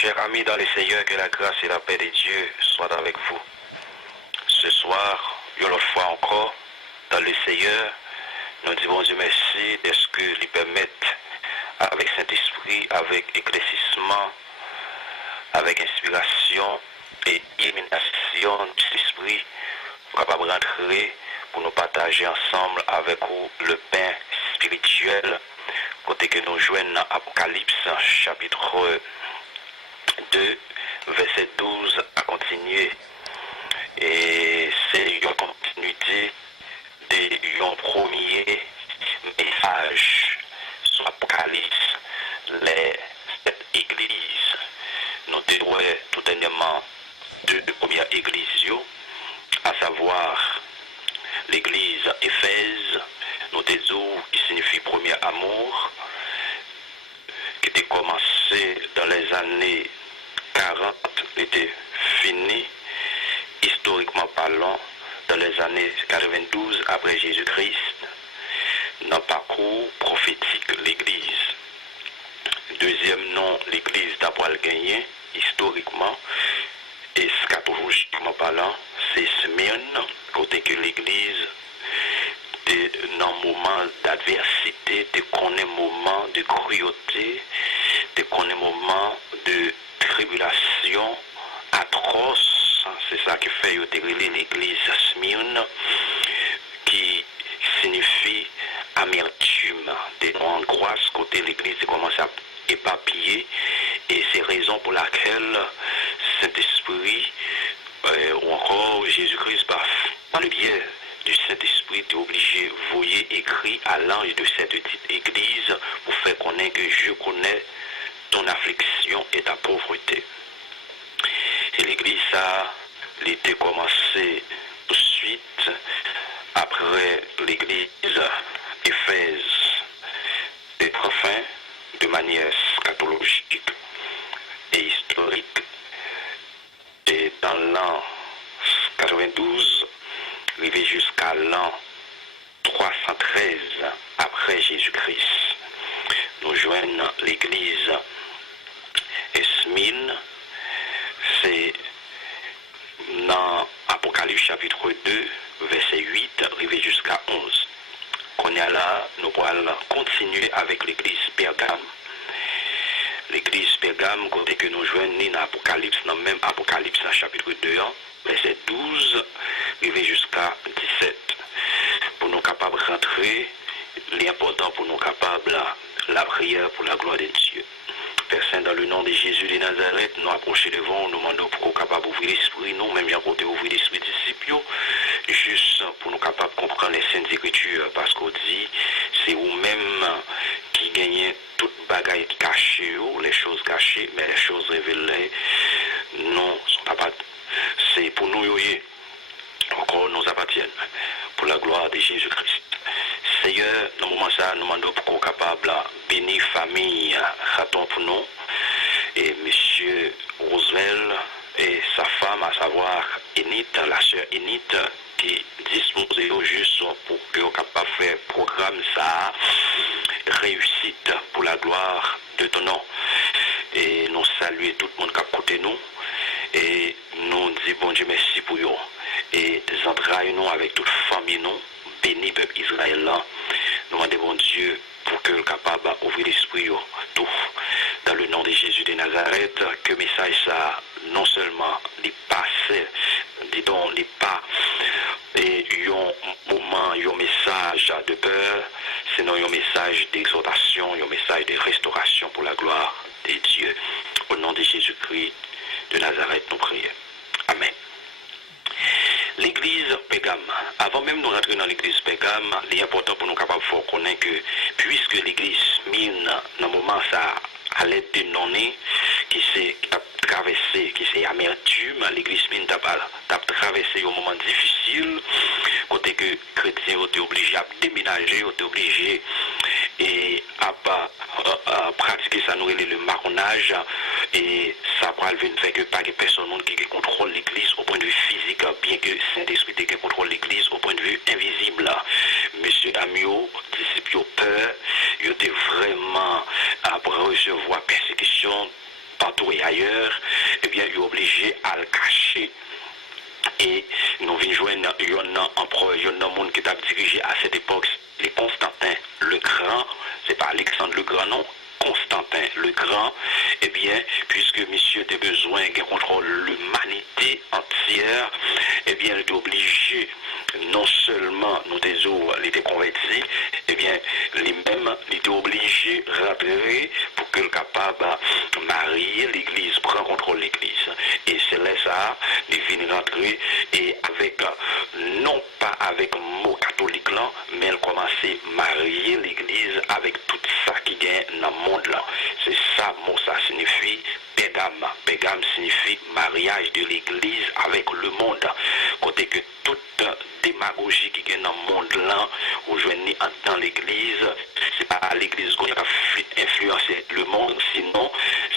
Chers amis dans le Seigneur, que la grâce et la paix de Dieu soient avec vous. Ce soir, une autre fois encore, dans le Seigneur, nous disons Dieu merci de ce que lui permettent, avec Saint-Esprit, avec éclaircissement, avec inspiration et illumination de l'Esprit, pour capable rentrer, pour nous partager ensemble avec vous le pain spirituel, côté que nous joignons dans Apocalypse chapitre 2, verset 12 à continuer. Et c'est une continuité d'un premier message sur l'Apocalypse, les 7 églises. Nous dérouons tout dernièrement deux premières églises, à savoir l'église Éphèse, nous disons qui signifie premier amour, qui était commencé dans les années 40, était fini, historiquement parlant, dans les années 92 après Jésus-Christ, dans le parcours prophétique l'Église. Deuxième nom, l'Église d'Apoil gagné, historiquement et scatologiquement parlant, c'est Smyrne, côté que l'Église, dans un moment d'adversité, de connaît moment de cruauté, de connaît moment de tribulation atroce. C'est ça qui fait l'église Smyrne, qui signifie amertume. Des noms en croix, côté l'église commence à éparpiller, et c'est raison pour laquelle Saint-Esprit, ou encore Jésus-Christ, par le biais du Saint-Esprit, est obligé de voyer écrit à l'ange de cette petite église pour faire connaître que je connais ton affliction et ta pauvreté. Et l'église a été commencée tout de suite après l'église Éphèse d'être fin de manière scatologique et historique. Et dans l'an 92, arrivé jusqu'à l'an 313 après Jésus-Christ, nous joignons l'église Smyrne. C'est dans Apocalypse chapitre 2, verset 8, arrivé jusqu'à 11. Qu'on est là, nous allons continuer avec l'église Pergame. L'église Pergame, côté que nous joignons dans Apocalypse, dans même Apocalypse chapitre 2, verset 12, arrivé jusqu'à 17. Pour nous capables de rentrer, l'important pour nous capables la prière pour la gloire de Dieu. Père Saint, dans le nom de Jésus de Nazareth, nous approchons devant, nous demandons pour nous capables d'ouvrir l'esprit, nous, même à côté ouvrir l'esprit disciples, juste pour nous capables de comprendre les saintes écritures, parce qu'on dit, c'est vous-même qui gagnez toute bagaille cachée, les choses cachées, mais les choses révélées, non, sont pas. C'est pour nous, encore nous appartiennent, pour la gloire de Jésus-Christ. Seigneur, dans le moment ça, nous demandons pour qu'on soit capable de bénir famille, raton pour nous, et monsieur Roosevelt et sa femme, à savoir Enid, la sœur Enid, qui dispose juste pour que soit capable de faire programme ça, réussite pour la gloire de ton nom. Et nous saluons tout le monde qui a côté nous, et nous disons bon Dieu merci pour eux. Et entrailles nous avec toute famille nous, bénis peuple Israël là. Nous demandons Dieu pour que le capable d'ouvrir l'esprit tout. Dans le nom de Jésus de Nazareth, que le message ça non seulement les passe, disons les pas, et un moment, un message de peur, sinon un message d'exhortation, un message de restauration pour la gloire de Dieu. Au nom de Jésus-Christ de Nazareth, nous prions. Amen. L'église Pergame. Avant même de rentrer dans l'église Pergame, il est important pour nous capables de connaître que, puisque l'église Smyrne, dans le moment ça, à l'aide de nonné, qui s'est traversé, qui s'est amertume, l'église Smyrne a traversé un moment difficile, côté que les chrétiens ont été obligés à déménager, ont été obligés et à pratiquer ça, nous le marronnage, et ça va venir faire que pas de personne qui contrôle l'église au point de vue physique, bien que Saint-Esprit qui contrôle l'église au point de vue invisible. Monsieur Amio, disciples peur, il était vraiment à recevoir persécution partout et ailleurs, eh bien, il est obligé à le cacher. Et nous venons joindre un empereur, un monde qui a dirigé à cette époque, les Constantin le Grand, c'est pas Alexandre le Grand, non, Constantin le Grand, eh bien, puisque monsieur a besoin de contrôle l'humanité entière, eh bien, il est obligé, non seulement nous des eaux, les convertis, eh bien, lui-même, il est obligé de rentrer pour que le capable de marier l'église, prendre contrôle de l'église. Et c'est là ça, il vient rentrer et avec, non pas avec mot catholique là, mais il commence à marier l'église avec tout ça qui gagne dans le monde là. C'est ça, mot ça signifie pégame. Pégame signifie mariage de l'église avec le monde. Côté que toute démagogie qui gagne dans le monde là, aujourd'hui dans l'église, c'est pas l'église qui a influencé le monde, sinon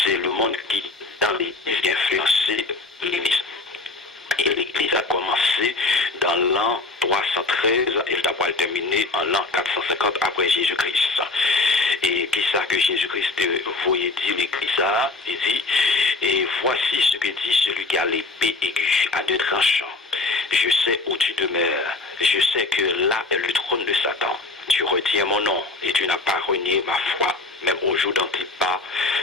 c'est le monde qui dans l'église qui a influencé l'église. Et l'église a commencé dans l'an 313 et elle va terminer en l'an 450 après Jésus-Christ. Et qui ça que Jésus-Christ voyait dire l'église a, il dit, et voici ce que dit celui qui a l'épée aiguë à deux tranchants. Je sais où tu demeures, je sais que là est le trône de Satan. Tu retiens mon nom et tu n'as pas renié ma foi. Même au jour d'Antipas,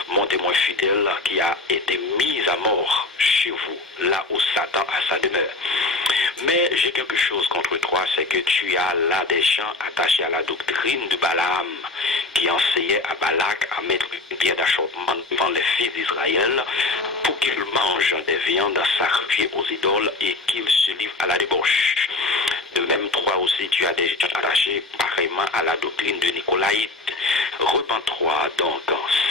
mon témoin fidèle qui a été mis à mort chez vous, là où Satan a sa demeure. Mais j'ai quelque chose contre toi, c'est que tu as là des gens attachés à la doctrine de Balaam, qui enseignait à Balak à mettre une pierre d'achoppement devant les fils d'Israël pour qu'ils mangent des viandes sacrifiées aux idoles et qu'ils se livrent à la débauche. De même, toi aussi, tu as des gens attachés pareillement à la doctrine de Nicolaïte. Repens-toi donc,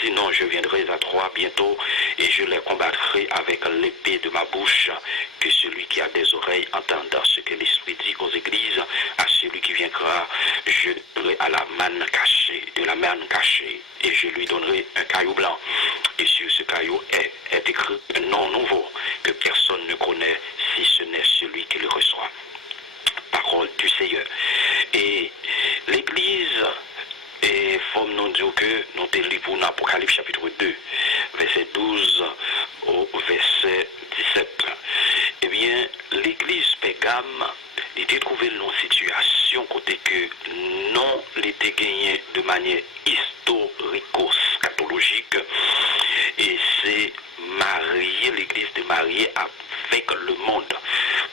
sinon je viendrai à toi bientôt et je les combattrai avec l'épée de ma bouche. Que celui qui a des oreilles entende ce que l'Esprit dit aux églises. À celui qui viendra, je donnerai à la manne cachée, de la manne cachée, et je lui donnerai un caillou blanc. Et sur ce caillou est écrit un nom nouveau que personne ne connaît si ce n'est celui qui le reçoit. Parole du Seigneur. Et l'Église, et il faut nous dire que nous sommes pour l'Apocalypse chapitre 2, verset 12 au verset 17. Eh bien, l'Église Pégame était trouvée dans une situation côté que non l'était gagné de manière historico-scatologique et c'est marier l'Église de marier avec le monde.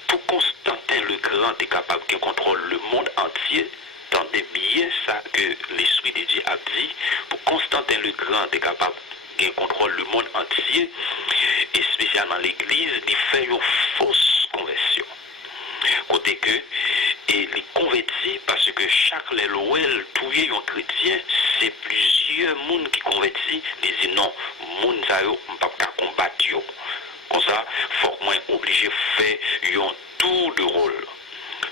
Pour Constantin le Grand est capable de contrôler le monde entier. Tendez bien ça que l'Esprit de Dieu a dit. Pour Constantin le Grand est capable de contrôler le monde entier. Et spécialement l'Église, il fait une fausse conversion. Côté que, et les convertis, parce que chaque l'Elohel, tout un chrétien, c'est plusieurs mondes qui convertit, ils disent non, monde ça yo, on peut pas combattre yo. Comme ça, faut que moi obligé de faire un tour de rôle.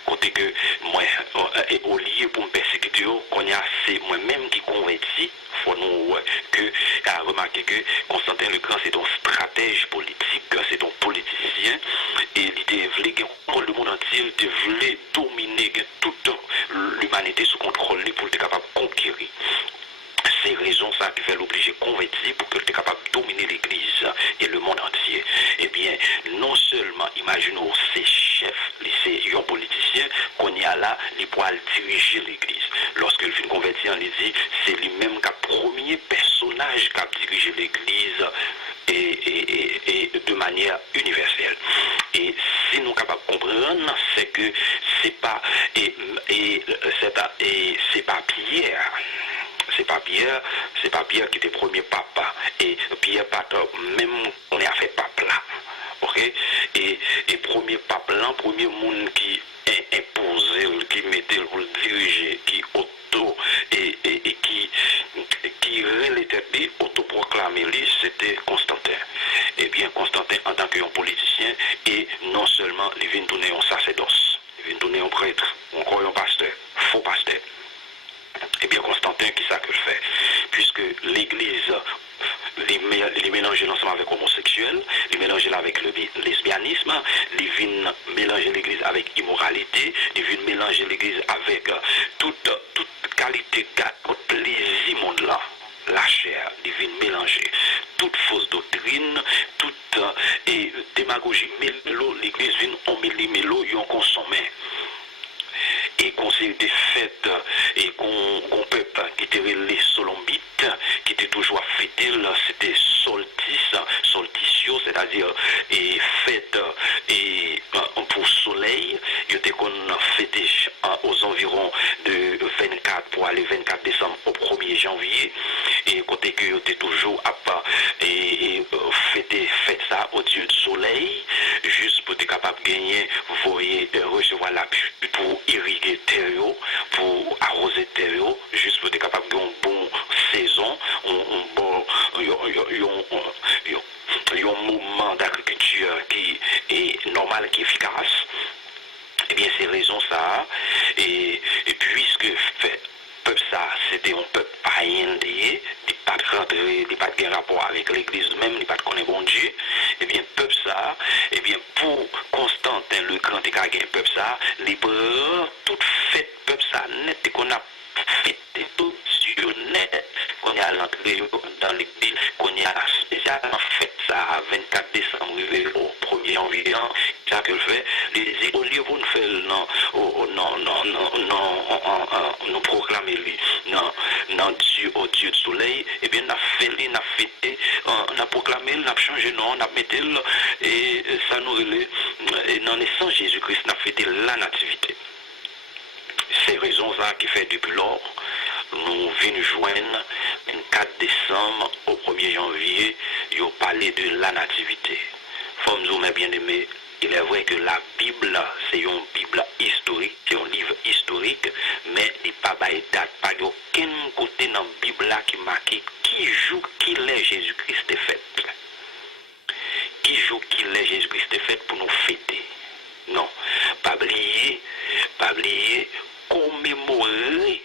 Côté que moi, et au lieu pour me persécuter, qu'on y a, c'est moi-même qui convertis. Faut nous que à remarquer que Constantin le Grand c'est un stratège politique, c'est un politicien et il voulait contrôler le monde entier, il voulait dominer toute l'humanité sous contrôle pour être capable de conquérir. C'est raison ça qui fait l'obligé convertir pour que tu es capable de dominer l'église et le monde entier. Eh bien, non seulement, imaginons ces chefs, ces politiciens qu'on y a là, ils pourront diriger l'église. Lorsqu'il finit convertir, il dit, c'est lui-même qui a premier personnage qui a dirigé l'église et de manière universelle. Et si nous sommes capables de comprendre, c'est que c'est pas c'est pas Pierre. C'est pas Pierre qui était premier papa. Et Pierre, même on a fait papa là. Ok? Et premier papa là, premier monde qui est imposé, qui mettait le diriger, qui auto et qui relatait autoproclamé lui, c'était Constantin. Et bien Constantin en tant qu'un politicien, et non seulement il vient tourner un sacerdoce, il vient tourner un prêtre, encore un pasteur, faux pasteur. Eh bien, Constantin, qui ça que je fais? Puisque l'Église, les mélanger ensemble avec l'homosexuel, les mélanger avec le lesbianisme, les vient mélanger l'Église avec immoralité, les vient mélanger l'Église avec toute qualité de plaisir monde là. La chair, les vient mélanger toute fausse doctrine. doctrine, toute et démagogie, mélo, l'église vient en mélo, ils ont consommé. Et qu'on s'est fait et qu'on peuple qui était les solombites, qui était toujours fêté, c'était solsticio, c'est-à-dire et fête et pour soleil, il était qu'on fêté aux environs de 24 pour aller 24 décembre au 1er janvier, et côté que était toujours à part et fêter ça au dieu du soleil, juste pour être capable de gagner, vous voyez, recevoir la pluie pour irriguer terre, pour arroser terre, juste pour être capable de une bonne saison, un mouvement d'agriculture qui est normal, qui est efficace. Eh bien, c'est raison ça. Et puisque fait peuple ça, c'était un peuple païen, il pas rentrer, il pas de rapport avec l'église même, il pas de connaître bon Dieu. Eh bien, peuple ça, eh bien, pour Constantin le Grand et un peuple ça, les toute fête peuple ça, net qu'on a fait tout sur net, qu'on a l'entrée dans l'église, qu'on a spécialement fait ça à 24 décembre au 1er janvier, ça que le fait, les écoliers vont nous faire nous proclamer lui, non Dieu, au Dieu du soleil, et bien, on a fêté, on a proclamé, on a changé nom, on a mis et ça nous relève, et dans naissance Jésus-Christ, on a fêté la nativité. C'est raison ça qui fait depuis lors, nous venons joindre le 4 décembre au 1er janvier, ils ont parlé de la nativité. Faut nous bien aimé, il est vrai que la Bible, c'est une Bible historique, c'est un livre historique, mais il n'y a pas de date, pas aucun côté dans la Bible qui marque qui joue, qui est Jésus-Christ est fait. Qui joue, qui est Jésus-Christ est fait pour nous fêter. Non, pas oublier, commémorer.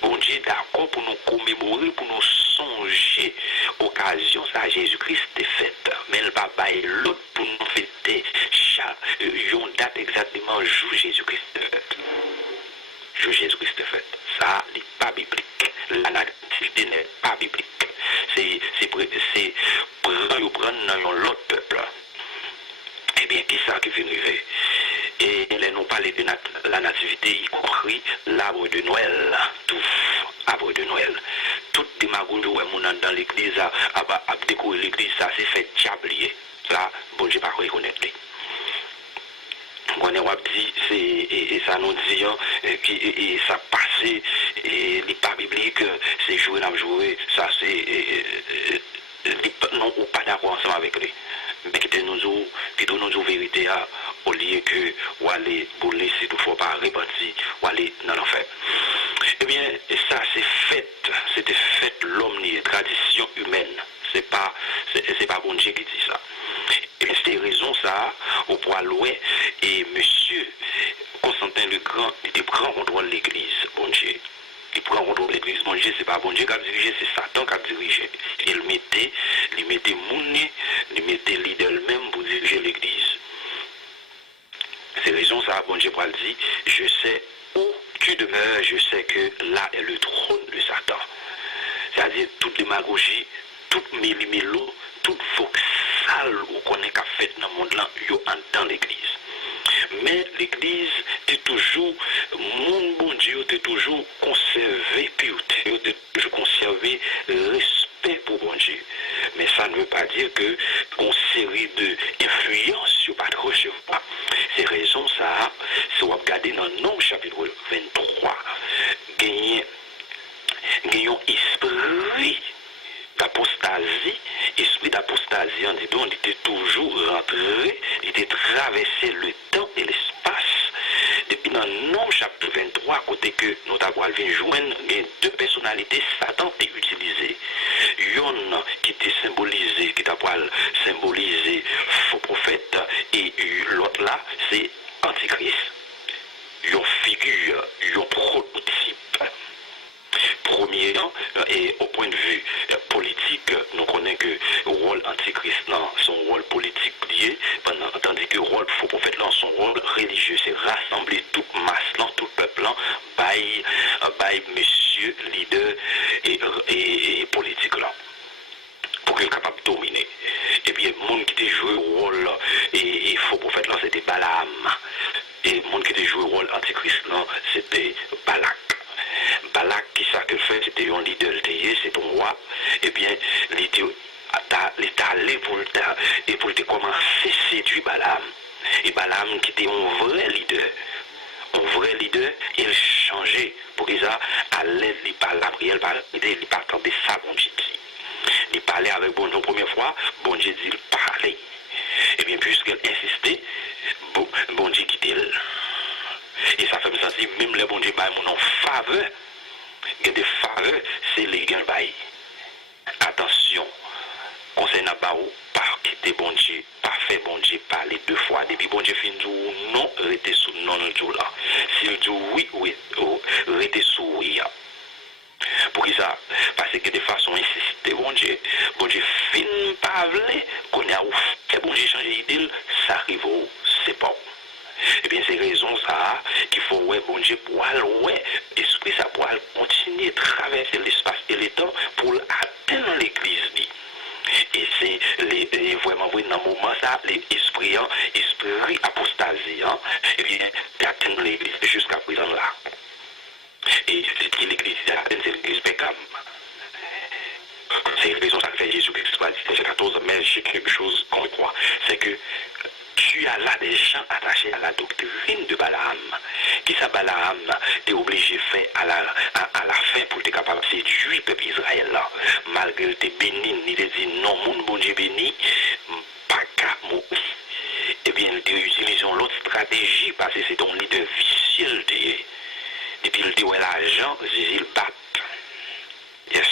Bon Dieu d'accord pour nous commémorer, pour nous songer occasion ça Jésus-Christ est faite. Mais le papa est l'autre pour nous fêter une date exactement jour Jésus-Christ est faite. Jour Jésus-Christ est faite. Ça n'est pas biblique. La nativité n'est pas biblique. C'est prendre dans l'autre peuple. Eh bien, qui ça qui vient arriver? Et là, nous parlons de la nativité, y compris l'arbre de Noël, tout arbre de Noël. Toute démagogie dans l'église, à décorer l'église, ça c'est fait diablier. Ça, bon, je ne vais pas reconnaître. On a dit, et ça nous dit, et ça passé, et les pas bibliques, c'est jouer, ça c'est, non, ou pas d'accord ensemble avec lui. Mais qui nous vérité au lieu que ou aller bouler si toutefois pas reparti ou aller dans l'enfer. Eh bien, ça c'était fait l'homme, tradition humaine. C'est pas bon Dieu qui dit ça. Et c'est raison ça, au point louer, et monsieur Constantin le Grand, il prend contrôle de l'église, bon Dieu. Il prend contrôle de l'église, bon Dieu, c'est pas bon Dieu qui a dirigé, c'est Satan qui a dirigé. Il mettait Mouni, il mettait leader même pour diriger l'église. C'est raison ça, bon Dieu pour le dire, je sais où tu demeures, je sais que là est le trône de Satan. C'est-à-dire toute démagogie, toute mélo, toute foxale qu'on est qu'a fait dans le monde là, dans l'église. Mais l'église est toujours, mon bon Dieu, est toujours conservé pureté, est toujours conservé respect pour bon Dieu. Mais ça ne veut pas dire que une série d'influences sur pas de recevoir. C'est raison ça, si on regarde dans le Nombre chapitre 23, gagner un esprit d'apostasie, on était toujours rentré, il était traversé le temps et l'espace. Depuis dans le Nombre chapitre 23, côté que nous avons vu joindre deux personnalités, Satan est utilisé. Yon qui était symbolisé, qui t'a symbolisé faux prophète, et l'autre là, c'est Antichrist. Yon figure, yon prototype. Premier, et au point de vue politique, nous connaissons que le rôle antichrist, son rôle politique lié, tandis que le rôle faux prophète, son rôle religieux, c'est rassembler toute masse, tout peuple, by monsieur, leader et politique, là, pour qu'il soit capable de dominer. qui joué le rôle et faux prophète là c'était Balaam. Et le monde qui a joué le rôle antichrist là c'était Balak. Balak qui ça que fait c'était un leader c'est un roi. Et bien l'État allé pour le commencer à séduire Balaam. Et Balaam qui était un vrai leader. Un vrai leader, il changeait pour que ça, à l'aide, il parlait la prière, il parlait ça, bon Dieu dit. Il parlait avec bon Dieu la première fois, bon Dieu dit, il parlait. Et bien, puisqu'elle insistait, bon Dieu quittait. Et ça fait me sentir, même le bon Dieu, mon en faveur, il y a des faveurs, c'est les gains. Attention, conseil n'a pas par quitter bon Dieu, pas fait bon Dieu parler deux fois. Depuis bon Dieu fin du non, rester sous non le jour là. S'il dit oui, rester sous oui. Pour qui ça? Parce que de façon insistée, bon Dieu fin pas vle, qu'on a fait bon Dieu changer d'idée, ça arrive, c'est pas. Et bien c'est raison ça qu'il faut ouais bon Dieu pour ouais esprit ça pour continuer à traverser l'espace et le temps pour atteindre l'église. Et c'est vraiment dans le moment ça, les esprits apostasie, et bien d'atteindre l'église jusqu'à présent là. Et c'est qui l'église atteint, c'est l'église Beckham. C'est une raison ça fait Jésus-Christ, c'est 14, mais j'ai quelque chose qu'on croit, c'est que tu as là des gens attachés à la doctrine de Balaam. Qui ça Balaam t'es obligé de faire à la fin pour être capable de séduire le peuple Israël là. Malgré tes bénis, il te dit non, mon bon Dieu béni, pas qu'à mourir. Eh bien, il utilise l'autre stratégie parce que c'est ton leader vicieux. Et puis il dit ouais l'argent, il bat. Yes.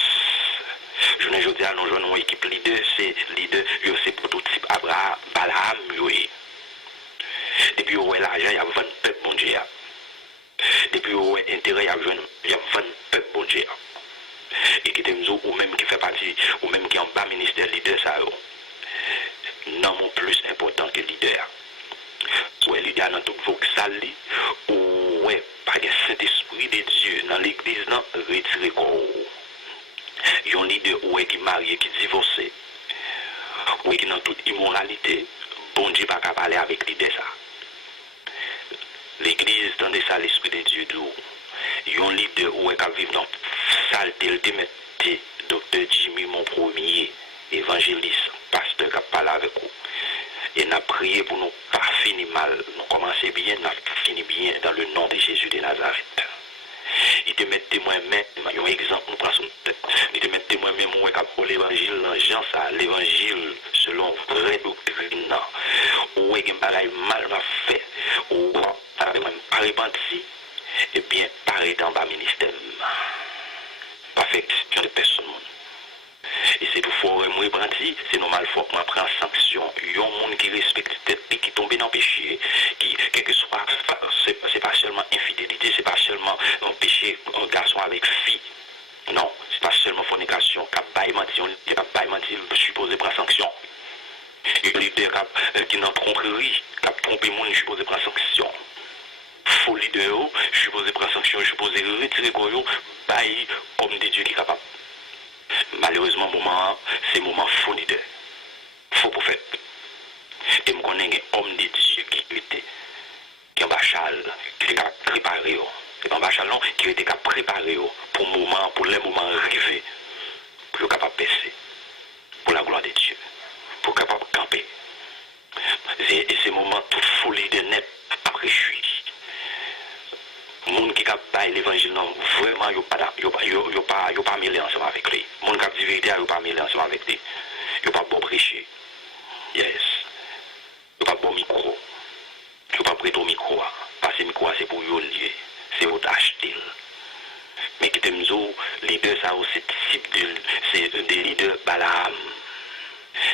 Je ne dis à nos jeunes équipe leader, c'est leader, c'est prototype Abraham, Balaam, oui. Depuis où est l'argent, il y a 20 peuples, bon Dieu. Depuis où est l'intérêt, il y a 20 peuples, bon Dieu. Et qui t'aime ou même qui fait partie, ou même qui est en bas ministère leader, ça, non, mon plus important que leader. Soit leader dans tout vos sali, ou ouais, par le Saint-Esprit de Dieu dans l'église, non, retirez quoi. Il y a un leader qui est marié, qui est divorcé, ou qui est dans toute immoralité, bon Dieu pas qu'à parler avec l'idée ça. L'église dans ça l'esprit de Dieu d'où il y a un leader qui vit dans saleté, le démetté, docteur Jimmy, mon premier évangéliste, pasteur qui a parlé avec vous. Et nous avons prié pour nous pas finir mal, nous commencer bien, nous finir bien dans le nom de Jésus de Nazareth. Il te met témoin même, un exemple, nous prenons tête. Il te met témoin même, pour l'évangile, dans Jean, ça, l'évangile, selon vraie doctrine, où est-ce que mal m'a fait, où pas repenti, et bien, paraît dans bas ministère. Pas fait question de personne. Et c'est pour faire moi repenti, c'est normal, il faut qu'on prenne sanction. Il y a un monde qui respecte tête et qui tombe dans le péché, qui, quel que soit, c'est pas seulement infidélité, c'est pas seulement un péché, un garçon avec fille. Non, c'est pas seulement fornication, on est supposé prendre sanction. Et le leader qui n'a tromperie, qui a trompé le monde, je supposé prendre sanction. Faux leader, je supposé prendre sanction, je supposé retirer quoi, bailler comme des dieux qui sont capables. Malheureusement, c'est un moment faux leader, faux prophète. Et je connais un homme de Dieu qui était, qui est en bachal, qui était préparé. Et en bachal, non, qui était préparé pour les moments arrivés, pour être capable de baisser, pour la gloire de Dieu, pour être capable de camper. Et ces moments, tout folie de net, après je suis. Les gens qui ont l'évangile, non, vraiment, ils n'ont pas mêlé ensemble avec lui. Les gens qui ont dit vérité, ils n'ont pas mêlé ensemble avec lui. Ils n'ont pas bon prêcher. Yes. Ils n'ont pas bon micro. Ils n'ont pas prêté au micro. Parce que le micro, c'est pour eux lier. C'est pour acheter. Mais qui t'aime les leaders, ça aussi, c'est des leaders Balaam.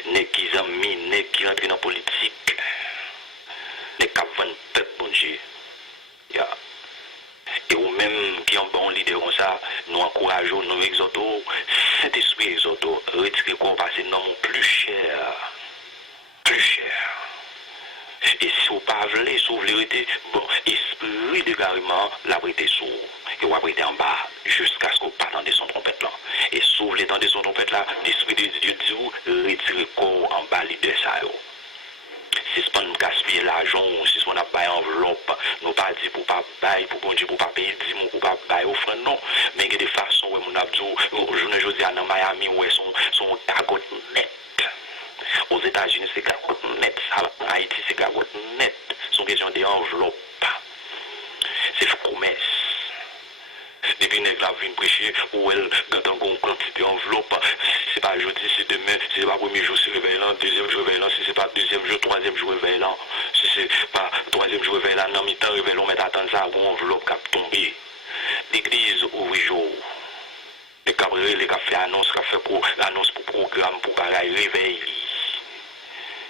N'est qui amis, n'est qui rentrent dans la politique. N'est qui vendent peuple, bon Dieu. Yeah. Et ou même qui ont bon leader comme ça, nous encourageons, nous exhortons, Saint-Esprit exhortons, retirez quoi parce que non plus cher. Plus cher. Et si vous parlez, si vous voulez, bon, esprit d'égarement, la prêter sous. Et vous prêter en bas, jusqu'à ce qu'on parte dans des sons trompettes là. Et si vous voulez dans des sons trompettes là, l'esprit de Dieu dit, retirez quoi en bas, leader ça. enveloppe. Nous pas dit pour pas bailler, pour bon Dieu, pour pas payer 10 mois, pour pas bailler offrande, non. Mais il y a des façons où mon abdou, aujourd'hui à Miami, où sont cagotte net. Aux États-Unis, c'est cagotte net. En Haïti, c'est cagotte net. C'est une question d'enveloppe. C'est commerce. Depuis que la vie prêcher, où elle a une quantité d'enveloppe, si c'est pas aujourd'hui, c'est demain, si c'est pas premier jour, c'est réveillant, deuxième jour réveillant, si c'est pas deuxième jour, troisième jour réveillant, si c'est pas troisième jour réveillant, non, mi-temps réveillant, on met attendre ça, une enveloppe qui a tombé. L'église ouvre jour. Les cabrés, les cafés annonce, annonce pour programme, pour bagaille, réveil.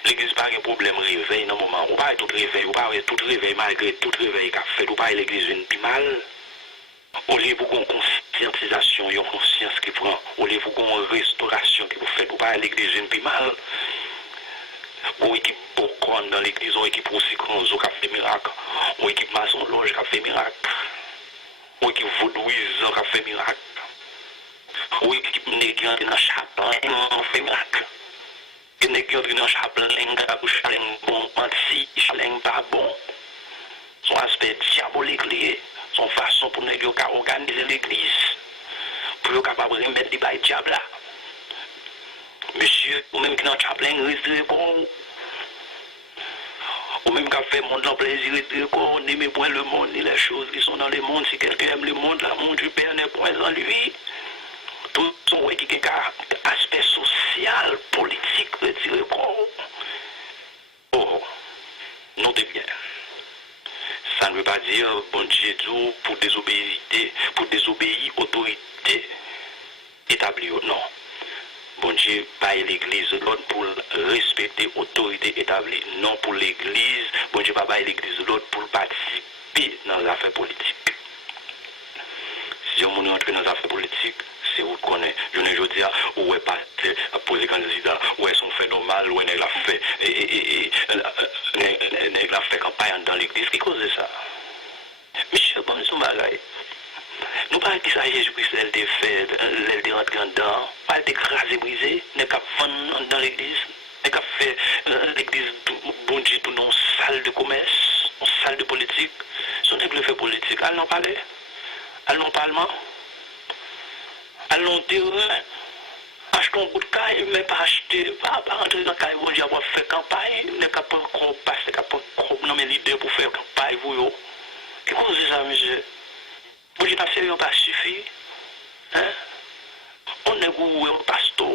L'église pas un problème réveil dans le moment. On va tout réveil, on va tout réveil malgré tout réveil qu'a fait, on va l'église une plus mal. Au lieu de une conscientisation, une conscience qui prend, au lieu de une restauration qui vous fait, on va l'église une plus mal. Une équipe Bocon dans l'église, une équipe aussi qui a fait miracle, une équipe maçon loge qui a fait miracle, une équipe vaudouise qui a fait miracle, une équipe négligée dans le chapelain qui a fait miracle. Il n'est qu'un dans chapelain, chapelain bon, anti, chapelain pas bon. Son aspect diabolique lié, son façon pour nous organiser l'église, pour nous capable de mettre les bails diable là. Monsieur, ou même qui dans chapelain, restez quoi? Ou même qui a fait monde en plaisir, restez quoi? On n'aime point le monde, ni les choses qui sont dans le monde. Si quelqu'un aime le monde, l'amour du Père n'est point en lui. Tout son qui a aspect social, politique, retiré quoi? Oh, notez bien. Ça ne veut pas dire, bon Dieu, pour désobéir autorité établie. Non. Bon Dieu, pas l'église l'autre pour respecter autorité établie. Non pour l'église, bon Dieu, pas l'église l'autre pour participer dans les affaires politiques. Si on entre dans les affaires politiques, c'est vous connaissez. Je ne veux dire, où est passé à poser candidat, où est son fait normal, où est la fait, la fait campagne dans l'église. Qui cause ça? Monsieur, bon, nous bagaille. Nous parlons que ça, Jésus-Christ, elle est fait, elle est rentrée dedans, elle est écrasée, brisée, elle est vendre dans l'église, elle a fait l'église, bon Dieu, tout dans salle de commerce, une salle de politique. Si on est fait politique, allons parler, allons parlement, allons terrain. Achetons un bout de caille, mais pas acheter, pas rentrer dans la caille, vous avoir fait campagne, n'est pas encore passer, pas encore nommer l'idée pour faire campagne, vous. Qu'est-ce que c'est ça, monsieur? Vous dites, pas sérieux, pas suffit. Hein? On est où, un pasteur,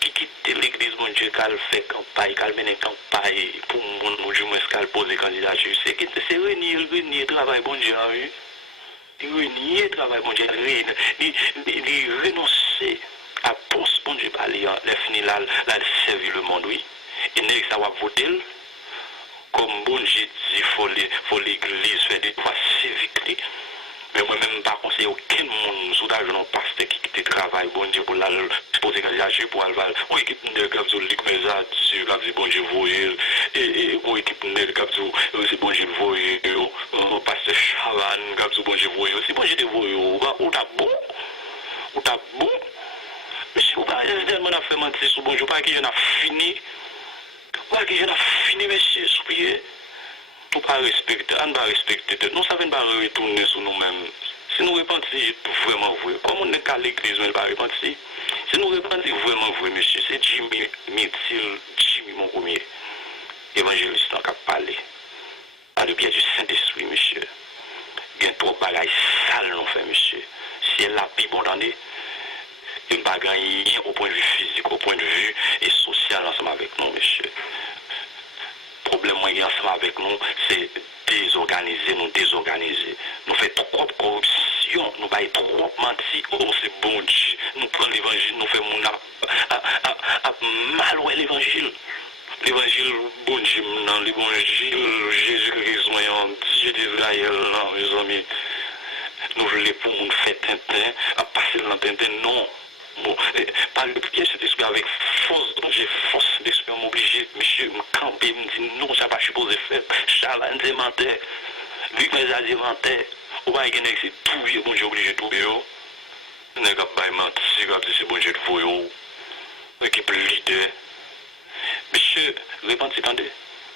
qui quitte l'église, mon Dieu, qui fait campagne, qui mène campagne pour mon Dieu, qui pose candidature. C'est renier travail, bon Dieu, renier le travail, bon Dieu, il renoncer à poste, bon Dieu, pas les finir là, servir le monde, oui. Et ça va voter, comme bon Dieu dit, faut l'église faire des droits civiques. Mais moi-même, par contre, il n'y a aucun monde sous d'argent non pasteur qui travaille, bon Dieu, pour la poser candidature pour Alval. Ou équipe de Gabzou, Likmeza, Gabzou, bon Dieu, voyez, et ou équipe de Gabzou, c'est bon Dieu, voyez, pasteur Chavan, Gabzou, bon Dieu, voyez, c'est bon Dieu, voyez, ou t'as bon, ou t'as bon. Mais si vous parlez tellement de faire mentir sur bon Dieu, pas qu'il y en a fini, pas qu'il y en a fini, monsieur, soupier. Nous ne pas respecter, on ne pas respecter, nous ne savons pas retourner sur nous-mêmes. Si nous repentons vraiment vrai, comme on n'est qu'à l'église, on ne pas repentir. Si nous repentons vraiment vrai, monsieur, c'est Jimmy, mon premier évangéliste qui a parlé. Par le biais du Saint-Esprit, monsieur. Il y a trop de bagailles sales, nous fait, monsieur. Si elle a pris bon d'année, il n'y a pas gagné au point de vue physique, au point de vue et social ensemble avec nous, monsieur. Le problème ensemble avec nous, c'est désorganiser, nous désorganiser. Nous faisons trop de corruption, nous faisons trop de mentir. Oh, c'est bon Dieu. Nous prenons l'évangile, nous faisons mal ouais l'évangile. L'évangile, bon Dieu, non, l'évangile, Jésus-Christ, Dieu d'Israël, non, mes amis. Nous voulons pour nous faire tintin, à passer dans tintin, non. Bon, par le pied, cet esprit avec force, donc j'ai force d'esprit, m'obliger, monsieur, me camper, me dit non, ça pas supposé faire. Charles, un menteur, lui, mais ça menteur, ou pas, il y a c'est tout, bon, j'ai obligé de tout, il n'y a pas de mentir, c'est bon, j'ai de voyou, équipe leader. Monsieur, repentir, attendez,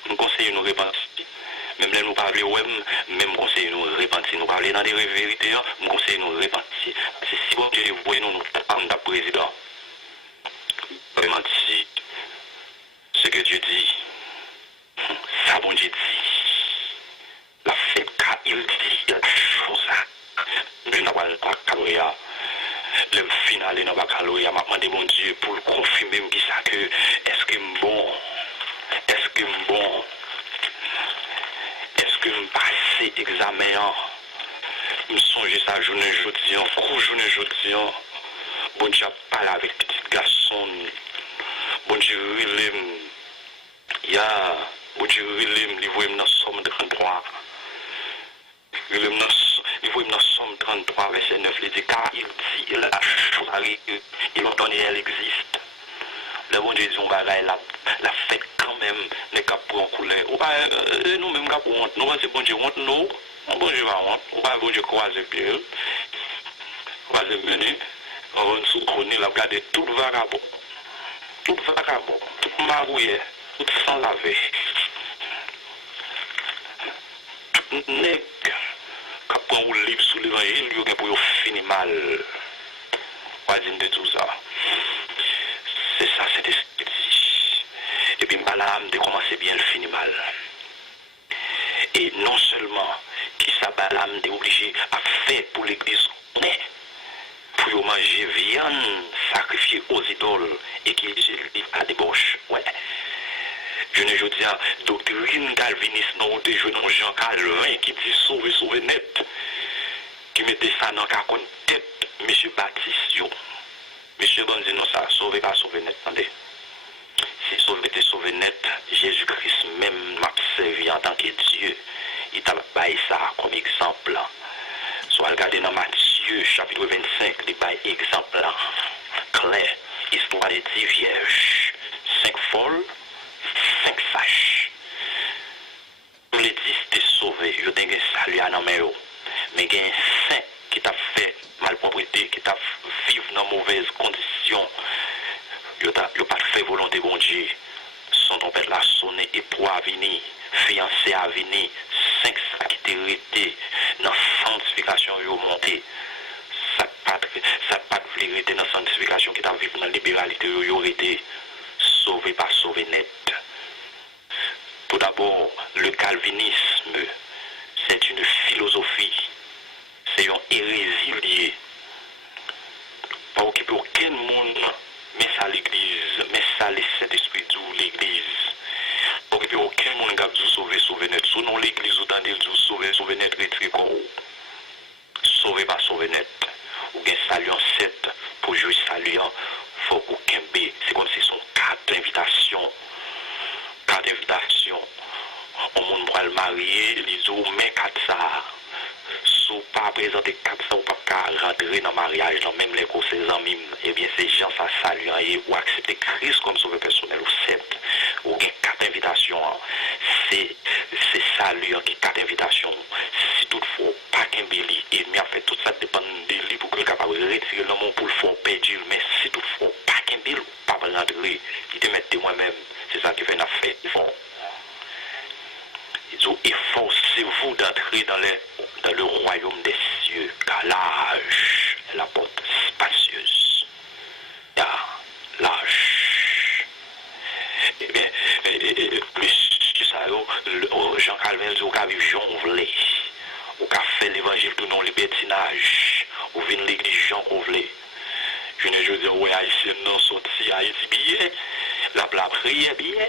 nous conseillons nous repentir. Même là, nous parlons, même conseil nous repentir. Nous parlons dans des vérités, nous conseil nous repentir. C'est si bon Dieu vous voyez nous en président. Vraiment, ce que Dieu dit, ça bon Dieu dit. La fête, il dit la chose. Je n'ai pas caloria. Le final, n'a pas caloria. M'a demandé mon Dieu pour le confirmer qui ça que est-ce que bon, est-ce que bon, est-ce que me passer examen, me songer ça journée jeudi, coup journée jeudi, bon Dieu parle avec petit garçon, bon Dieu il y a bon Dieu il voit dans Somme 33. Il voit dans Somme 33, verset 9, il dit car il dit la chose arrive, il entend et elle existe. Le bon Dieu dit on va la fête quand même, les cap pour en couler. Ou pas nous même cap pour honte, nous c'est bon Dieu honte nous, bon Dieu va honte, ou pas bon Dieu croiser pied, croiser menu, on va sous connaître la regarder tout vagabond, tout marouillé, tout sans laver. Nèg quand on livre sous l'évangile, il y a pour finir mal. Pas dire de tout ça. C'est ça, c'est des. Et puis, Balaam, de commencer bien, il finit mal. Et non seulement, qui ça, Balaam, est obligé à faire pour l'église, mais pour manger viande sacrifiée aux idoles et qui est à débauche. Ouais. Je ne dis pas, doctrine calviniste, non, des jeunes Jean Calvin qui dit sauver net, qui mettait ça dans la tête, M. Baptiste. M. Bandi, non, ça, sauver pas sauver net, attendez. Si sauver net, Jésus-Christ même m'a servi en tant que Dieu. Il t'a baillé ça comme exemple. Soit regardez dans Matthieu, chapitre 25, il baille exemple clair. Histoire des 10 vierges, 5 folles, 5 sages. Tous les 10 t'es sauvé, je t'ai salué à nos mais il y a un 5 qui t'a fait malpropreté, qui t'a vivre dans mauvaises conditions. Il n'a pas fait volonté bon Dieu. Son trompette l'a sonné et pour à venir, fiancé à venir, 5 qui t'est resté dans la sanctification, il monté. Ça pas de vérité dans la sanctification qui t'a vécu dans la libéralité, il aurait été sauvé par sauvé net. Tout d'abord, le calvinisme, c'est une philosophie, c'est une hérésie liée. Pas occuper aucun monde, mais ça l'église, mais ça les Saint-Esprit de l'église. Pas occuper aucun monde qui a sauvé net. Sinon l'église, ou dans des sauver net, retiré quoi. Sauver pas sauver net. Ou bien salut en 7, pour jouer salut en, faut qu'aucun B. C'est comme si son carte d'invitation. Carte d'invitation. Au monde pour le marier, les autres, mais 4 ça. Si vous pas présenter 400 ou pas rentrer dans le mariage, dans même les conseils en mime, eh bien ces gens ça saluent ou accepter Christ comme sauveur personnel ou 7 ou 4 invitations. C'est saluant qui 4 invitations. Si toutefois pas qu'un béli, et mais en fait tout ça dépend de lui pour que capable de retirer le monde pour le faire perdre, mais si toutefois pas qu'un béli, pas rentrer, il te met moi-même. C'est ça qui fait une affaire. Efforcez-vous d'entrer dans le royaume des cieux, car l'âge est la porte spacieuse. L'âge. Eh bien, Jean Calvin dit, au cas vivre jonglé, au cas fait l'évangile tout non libertinage, ou vient l'église Jean Convelé. Je ne dis, ouais, Haïtien non sorti Haïti billet. La prière bien,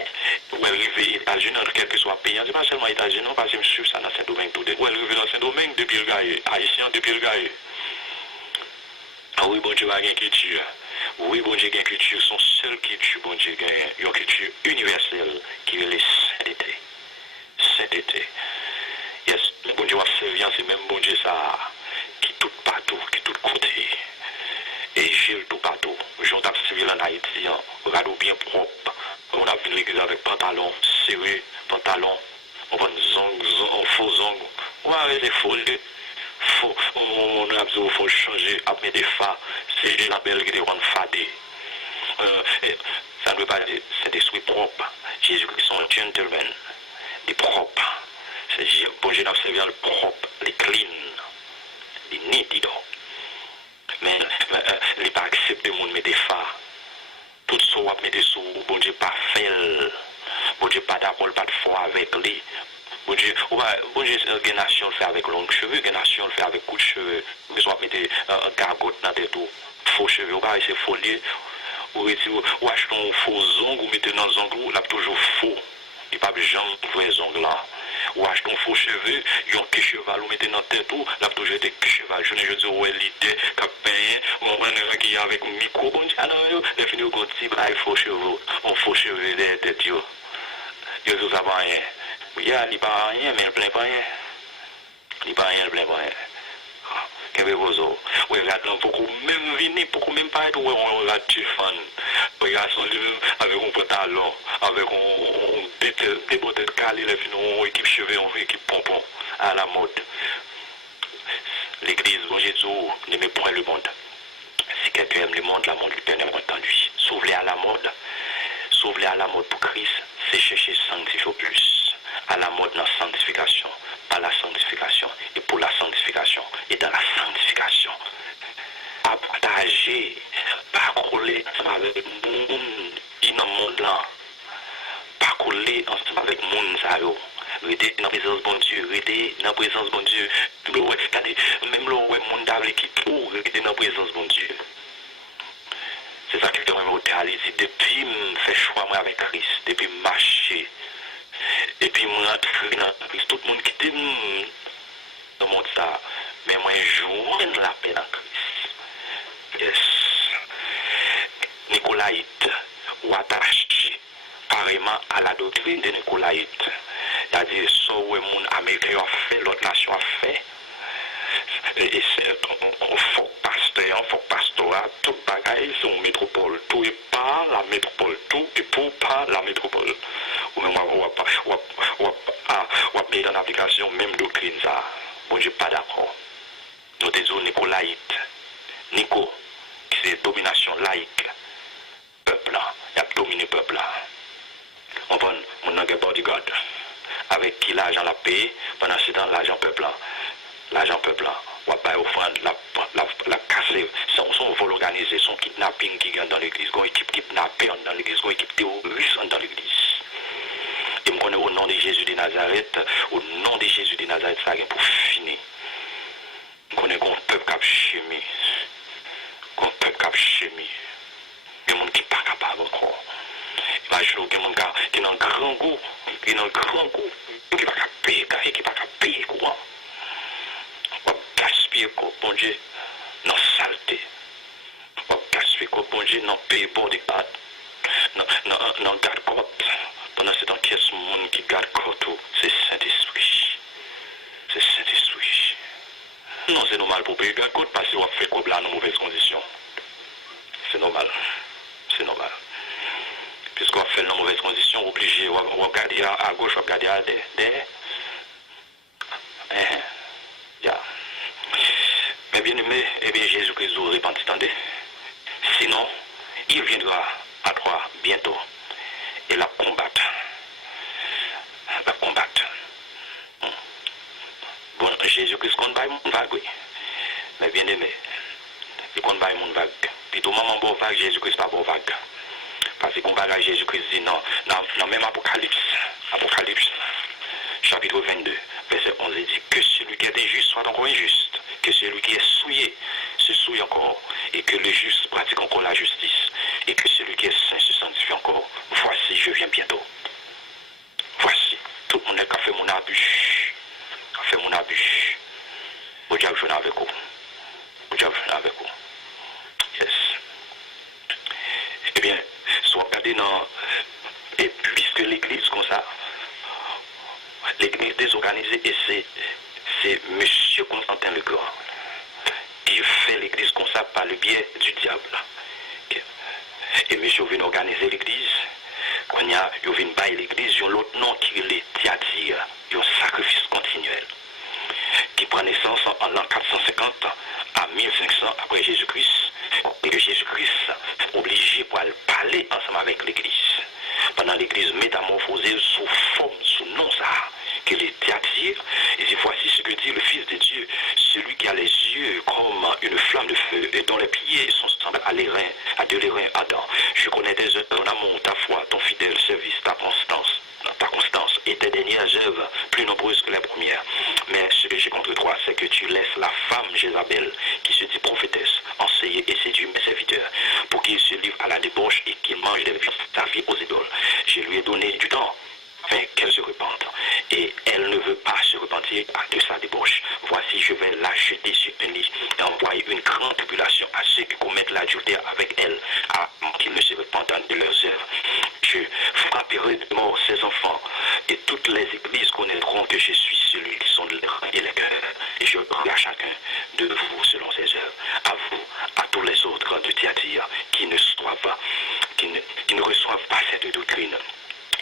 ou arriver aux États-Unis, quel que soit le pays, c'est pas seulement les États-Unis, non, parce que je suis ça dans Saint-Domingue tout de suite. Ou arriver dans Saint-Domingue depuis le gars, Haïtien depuis le gars. Ah oui, bon Dieu a une culture. Oui, bon Dieu a une culture, son seul culture, bon Dieu a une culture universelle qui est la sainteté. Sainteté. Yes, bon Dieu a servi, c'est même bon Dieu ça, qui tout partout, qui tout côté. Et j'ai tout partout. J'en tape civil en Haïti, regarde bien propre. On a vu l'église avec pantalon serré, pantalon, on va un faux zong. Ouais, les faux, on a besoin de changer, à mettre des fa, c'est la belle qui est fadée. Ça ne veut pas dire, c'est des souhaits propres. Jésus-Christ est un gentleman, des propres. C'est servir le propre, les clean, les nitides. Mais il n'est pas accepté de mettre des phares. Tout ça, on va mettre sous, bon Dieu, pas fait. Bon Dieu, pas d'accord, pas de foi avec lui. Bon Dieu, une nation le fait avec longs cheveux, une nation le fait avec courts cheveux. Vous soit mettre un gargote dans tête ou faux cheveux, ou pas c'est folier. Ou acheter un faux ongle, ou mettez dans l'ongle, là toujours faux. Il n'y a pas jamais vrai ongle là. Ou acheter un faux cheveux, il y a un cheval, ou mettez dans tête ou là toujours été cheval. Je ne dis ouais l'idée, capin, on qui avec un micro, bon Dieu, non, les fini au côté, il faux cheveux, on faux cheveux des têtes yo. Yo tout ça pas rien. Il n'y a pas rien, mais il ne plaît pas rien. Il n'y a pas rien, il ne plaît pas rien. Qu'est-ce que vous avez? Oui, regarde, beaucoup même venir, beaucoup même pas être, on regarde Tiffany. Regarde son livre avec un pantalon, avec des bottes de calé, une équipe cheveux, une équipe pompon, à la mode. L'église, bon Jésus, n'aimez point le monde. Si quelqu'un aime le monde lui permet entendu. Sauve-les à la mode. Sauve-les à la mode pour Christ, c'est chercher sanctifier plus. À la mode dans la sanctification, par la sanctification, et pour la sanctification, et dans la sanctification. À partager, parcourir ensemble avec le monde qui est dans le monde là. Parcourir ensemble avec le monde ça. Rester dans la présence de bon Dieu, rester dans la présence de bon Dieu. Même le monde qui pour rester dans la présence de bon Dieu. C'est ça que je me réalise depuis faire choix moi avec Christ, depuis marcher, et puis me rentrer dans Christ, tout le monde qui était dans le monde ça, mais moi je joue la paix dans Christ. Yes. Nicolaïte, ou attaché pareillement à la doctrine de Nicolaïte. C'est-à-dire, ce que le monde américain a fait, l'autre nation a fait. Et c'est un fort pasteur, un fort pastorat, tout bagaille, c'est une métropole. Tout est par la métropole, tout est pour par la métropole. Ou même, on va mettre en application même doctrine ça. Bon, je ne suis pas d'accord. Nous disons Nicolaïte. Nico, c'est domination laïque. Peuple là, il a dominé le peuple là. On va, on a un bodyguard. Avec qui l'argent l'a payé, pendant ce temps, l'argent peuple là. L'argent peuple là. On va pas offrande, la casser, son vol organisé, son kidnapping qui gagne dans l'église, une équipe kidnappée dans l'église, une équipe terroriste dans l'église. Et je connais au nom de Jésus de Nazareth, au nom de Jésus de Nazareth, ça vient pour finir. Je connais un peuple qui a chimie, un peuple qui a chimie, il y a des gens qui ne sont pas capables encore. Imaginez qu'il y a des gens qui ont un grand goût, qui ont un grand goût, qui ne sont pas capables de payer courant. Gaspiller quoi, bon Dieu, non saleté. Gaspiller quoi, bon Dieu, non payer bodyguard. Non garde côte. Pendant ce temps, qui est ce monde qui garde côte, c'est Saint-Esprit. C'est Saint-Esprit. Non, c'est normal pour payer garde côte parce qu'on fait quoi là dans mauvaises conditions. C'est normal. C'est normal. Puisqu'on fait dans mauvaises conditions, obligé, on va regarder à gauche, on va regarder à derrière. Mais bien aimé, eh bien Jésus-Christ vous répandit, attendez. Sinon, il viendra à toi bientôt et la combattre. La combattre. Bon, Jésus-Christ compte pas mon vague, oui. Mais bien aimé, il compte pas mon vague. Puis tout moment bon vague, Jésus-Christ pas bon vague. Parce qu'on va à Jésus-Christ dit non, même Apocalypse, chapitre 22, verset 11, il dit que celui qui est juste soit encore injuste, que celui qui est souillé se souille encore, et que le juste pratique encore la justice, et que celui qui est saint se sanctifie encore. Voici, je viens bientôt. Voici, tout le monde a fait mon abus. A fait mon abus. Au diable, je viens avec vous. Au diable, je viens avec vous. Yes. Eh bien, soit regardé dans. Et puisque l'église comme ça, l'église désorganisée, et c'est Monsieur Constantin le Grand qui fait l'église comme ça par le biais du diable. Et monsieur vient organiser l'église. Quand il vient bailler l'église, il y a l'autre nom qui est le Thyatire, il y a un sacrifice continuel qui prend naissance en l'an 450 à 1500 après Jésus-Christ. Et que Jésus-Christ est obligé pour aller parler ensemble avec l'église. Pendant l'église métamorphosée sous forme, sous nom ça, que les Thyatire. Il dit, voici ce que dit le Fils de Dieu, celui qui a les yeux comme une flamme de feu et dont les pieds sont semblables à deux reins ardents. Je connais tes œuvres, ton amour, ta foi, ton fidèle service, ta constance et tes dernières œuvres plus nombreuses que les premières. Mais ce que j'ai contre toi, c'est que tu laisses la femme Jézabel, qui se dit prophétesse, enseigner et séduire mes serviteurs, pour qu'ils se livrent à la débauche et qu'ils mangent sa vie aux idoles. Je lui ai donné du temps, afin qu'elle se repente. Et elle ne veut pas se repentir de sa débauche. Voici, je vais la jeter sur un lit et envoyer une grande tribulation à ceux qui commettent l'adultère avec elle, avant qu'ils ne se repentent de leurs œuvres. Je frapperai de mort ses enfants, et toutes les églises connaîtront que je suis celui qui sonde les reins et les cœurs, et je ferai à chacun de vous selon ses œuvres. À vous, à tous les autres de Thyatire qui ne reçoivent pas cette doctrine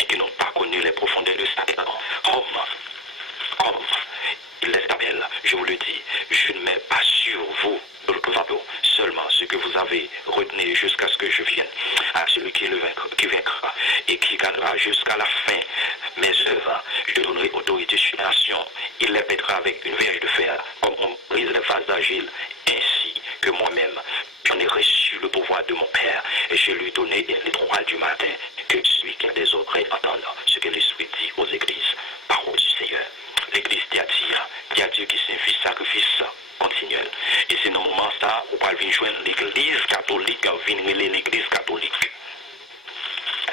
et qui n'ont pas connu les profondeurs de Satan. Comme Isabelle, je vous le dis, je ne mets pas sur vous le fardeau, seulement ce que vous avez retenu jusqu'à ce que je vienne. À celui qui vaincra et qui gagnera jusqu'à la fin mes œuvres, je donnerai autorité sur la nation. Il les pètera avec une verge de fer, comme on brise les vases d'argile, ainsi que moi-même. J'en ai reçu le pouvoir de mon Père, et je lui ai donné l'étoile du matin, que celui qui a des oreilles entende ce que l'Esprit dit aux églises. Parole du Seigneur. L'église Thyatire qui signifie sacrifice continuel. Et c'est dans le moment ça, on va venir joindre l'église catholique, venir l'église catholique.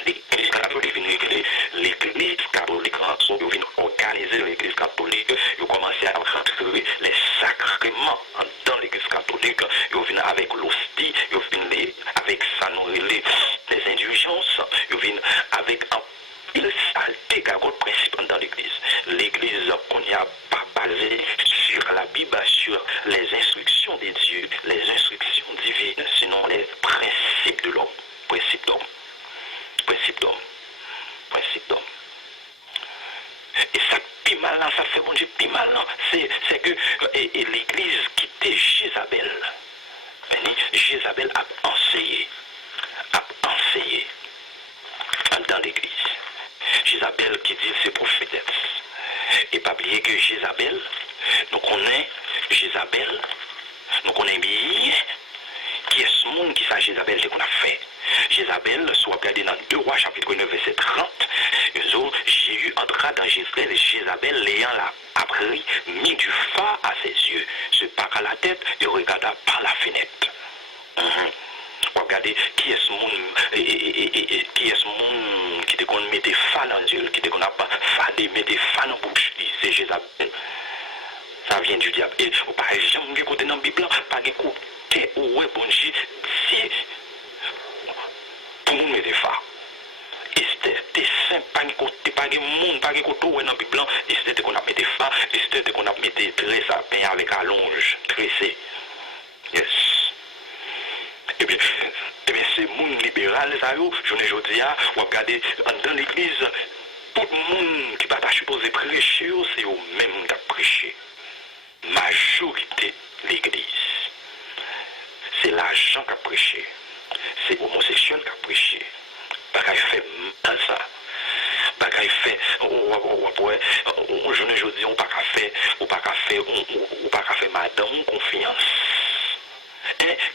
L'église catholique, on vient organiser l'église catholique, ils commencent à rentrer les sacrements dans l'église catholique, ils viennent avec l'hostie, ils viennent avec ça, les indulgences, ils viennent avec un pile saleté qui a un principe dans l'église. L'église, on n'y a pas basé sur la Bible, sur les instructions de Dieu, les instructions divines, sinon les principes de l'homme, principes d'homme. Et ça pis malin, ça fait bon Dieu pis malin, c'est que l'église quittait Jézabel. Jézabel a enseigné dans l'église. Jézabel qui dit c'est prophétesse. Et pas oublier que Jézabel, nous connaissons Jézabel, nous connaissons bien qui est ce monde qui ça Jézabel qu'on a fait. Jézabel, soit regardé dans 2 Rois chapitre 9 verset 30, Jéhu entra dans Jézabel et Jézabel l'ayant là appris, mit du phare à ses yeux, se parla la tête et regarda par la fenêtre. Regardez qui est ce monde qui te qu'on mettait phare dans Dieu, qui te qu'on a pas fallait mettre phare dans bouche, c'est Jézabel. Ça vient du diable. Et par exemple, côté dans la Bible, pas de côté où est bon Dieu, c'est pour nous mettre phare. Et c'était simple, pas de côté, pas de monde, pas de côté où est dans la Bible, et c'était qu'on a mis des phare, et c'était qu'on a mis des tresses à peine avec allonge, tressé. Yes. Et bien, c'est monde libéral, ça, je ne dis pas, ou regarder dans l'église, tout le monde qui va pas supposé prêcher, c'est eux-mêmes qui ont prêché. Majorité de l'église. C'est l'argent qui a prêché. C'est homosexuel qui a prêché. Bagaille fait mal ça. Bagaille fait. Je ne dis on pas faire madame confiance.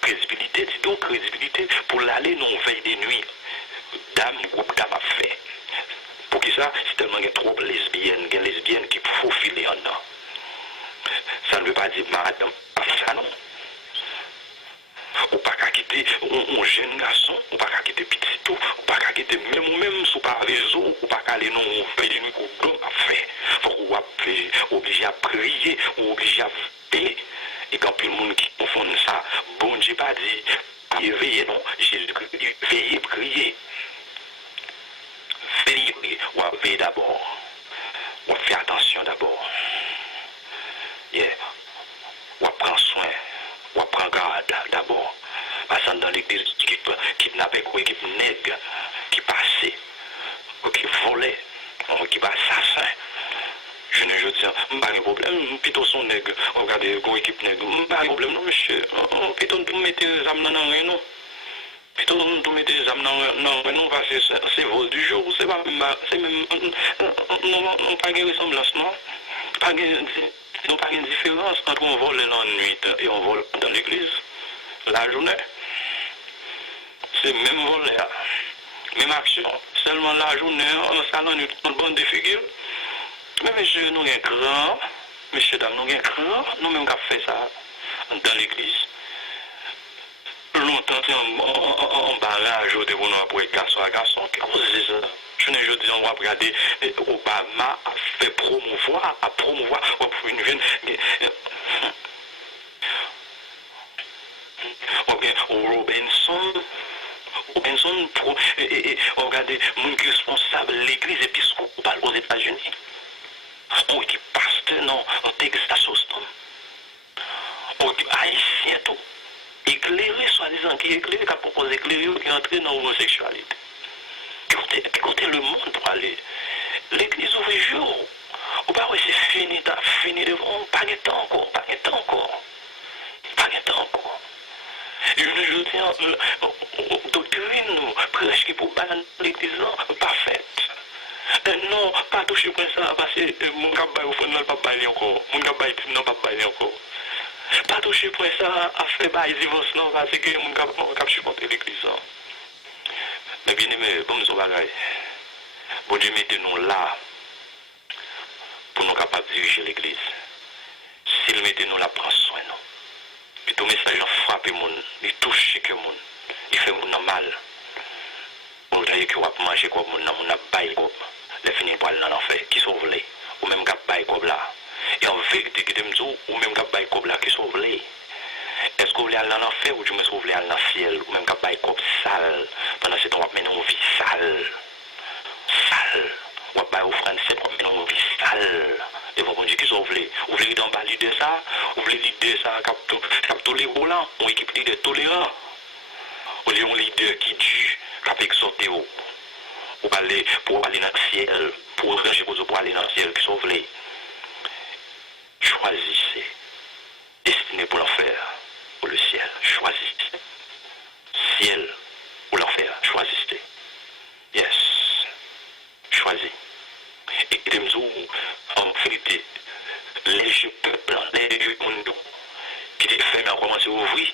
Crédibilité, dit donc crédibilité pour l'aller non veille des nuits. Groupe dame a fait. Pour qui ça? C'est tellement qu'il y a trop lesbiennes qui faufilent en dedans. Ça ne veut pas dire madame a fait ça non. Ou pas qu'à quitter un jeune garçon, ou pas qu'à quitter petit tout, ou pas qu'à quitter même sous par réseau, ou pas qu'à aller non veille des nuits qu'on doit faire. Faut qu'on soit obligé à prier, ou obligé à payer. Et quand plus le monde qui confond ça, bon Dieu pas dit, veillez non, Jésus-Christ dit, veillez prier. Veillez prier, ou veillez d'abord, ou faire attention d'abord. Yeah. Ou prendre soin, ou prendre garde d'abord. Parce que dans l'église, qui kidnappait, qui nègre, qui passait, qui volait, qui va assassin. Je ne dis pas de problème, plutôt son nègre, regardez, une équipe nègre, pas de problème, non, monsieur, plutôt nous mettez les âmes dans le non. Plutôt nous mettez les âmes dans le non, parce que c'est vol du jour, c'est pas même, non, pas de ressemblance, non. Nous pas une différence entre on vole la nuit et on vole dans l'église. La journée, c'est même voler, même action. Seulement la journée, on salon une bonne de figure. Mais monsieur, nous sommes grands, messieurs, dames, nous sommes grands, nous-mêmes avons fait ça dans l'église. Longtemps, on barrage au début, on va garçon à garçon. Qu'est-ce que c'est ça? Je ne dis on va regarder Obama a fait promouvoir, pour une jeune. Robinson pour regarder mon responsable l'église épiscopale aux États-Unis. On dit pasteur non, en Texas Houston. On dit haïtien tout. Éclairé, soi-disant qui éclairé, qui a proposé éclairé, qui est entré dans l'homosexualité. Écoutez le monde pour aller. L'église ouvre jour. Ou pas, c'est fini, t'as fini devant, pas de temps encore, pas de temps encore. Pas de temps encore. Je ne dis doctrine, nous, presque pour balancer l'église, pas faite. Non, pas toucher pour ça, parce que mon cabay au fond, non, pas bailler encore. Mon cabay, non, pas bailler encore. Pas toucher pour ça, à faire bailler divorce, non, parce que mon cabay supporter l'église. Mais bien aimé, comme nous avons bon Dieu, mettez-nous là pour nous capables de diriger l'église. S'il mettez-nous là, prend soin, non. Puis tout message frappe les gens, il touche les gens, il fait les gens mal. On dirait que vous manger quoi, on a baillé quoi. Les finis pour aller dans l'enfer, qui sont volés, ou même qui baillé quoi là. Et en vérité, qui t'aime ou même qui baillé quoi là, qui sont volés. Est-ce que vous voulez aller dans l'enfer ou du moins vous voulez aller dans le ciel, ou même qui baillé quoi sale, pendant ce temps, on va mener une vie sale. Sale. On va vous frère, c'est pour mener une vie sale. Devant mon Dieu, qui sont volés. Vous voulez dans pas l'idée ça, vous voulez l'idée ça, cap tolérant, on équipe l'idée tolérant. Ou un leader qui tue, qui a exhorté pour aller dans le ciel, pour ranger pour aller dans le ciel, qui sont volés. Choisissez. Destiné pour l'enfer, pour le ciel. Choisissez. Ciel ou l'enfer, choisissez. Yes. Choisis. Et des jours, en vérité, les jeux peuples, les jeux monde, qui les ferment à commencer à ouvrir,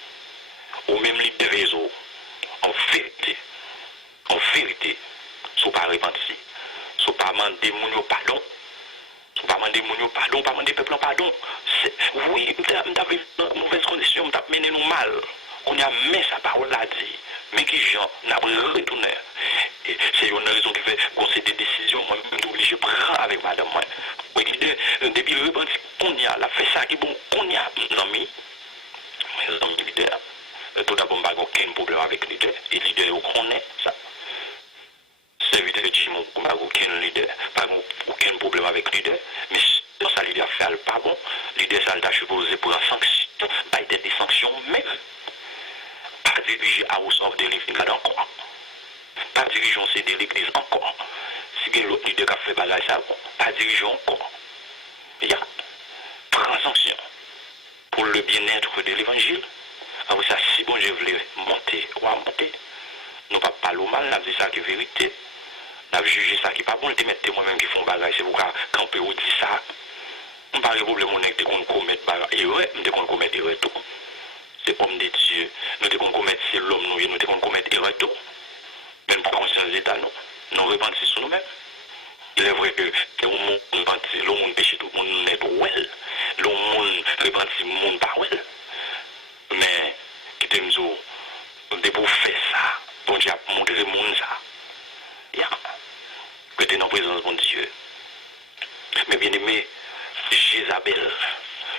ou même les deux réseaux, en vérité, sont pas repentis, sont pas demandé mon pardon, sont pas demandé mon pardon, pas demandé peuple pardon. Oui, m'avait une mauvaise condition, m'avait mené nous mal. On a mis sa parole là dit, mais qui gens n'a pas retourné. C'est une raison qui fait qu'on s'est des décisions, moi même obligé de prendre avec madame moi. Oui, depuis le repenti, on y a, la fait ça qui bon, on y a, non mais leader. Tout d'abord, on n'a aucun problème avec leader. Et leader, on connaît ça. C'est évident que je n'ai aucun leader, pas aucun problème avec leader. Mais si ça leader fait le pas bon, leader ça l'a supposé pour la sanction, pas des sanctions même. Pas diriger à House of the Living God encore. Pas diriger on de l'église encore. Si l'autre leader a fait bagage ça, pas diriger encore. Il y a 30 sanctions pour le bien-être de l'évangile. Alors ça, si bon je voulais monter, ou monter, nous pas parler au mal, nous avons dit ça qui est vérité. Nous avons jugé ça qui n'est pas bon, nous mettons moi-même qui font bagage, c'est pour camper ou dire ça. On parle de problème, on est qu'on commet bagage, erreur, nous qu'on commet erreur tout. C'est comme des dieux, nous qu'on commet c'est l'homme, nous qu'on commet erreur tout. Même pour conscience d'état, nous. Nous repentissons sur nous-mêmes. Il est vrai que le monde repentit, le monde péché, tout le monde est well. Le monde repentit, le monde pas well. Mais, qui te nous de pour faire ça, bon Dieu a montré le monde ça. Que tu es dans la présence de mon Dieu. Mais bien aimé, Jézabel,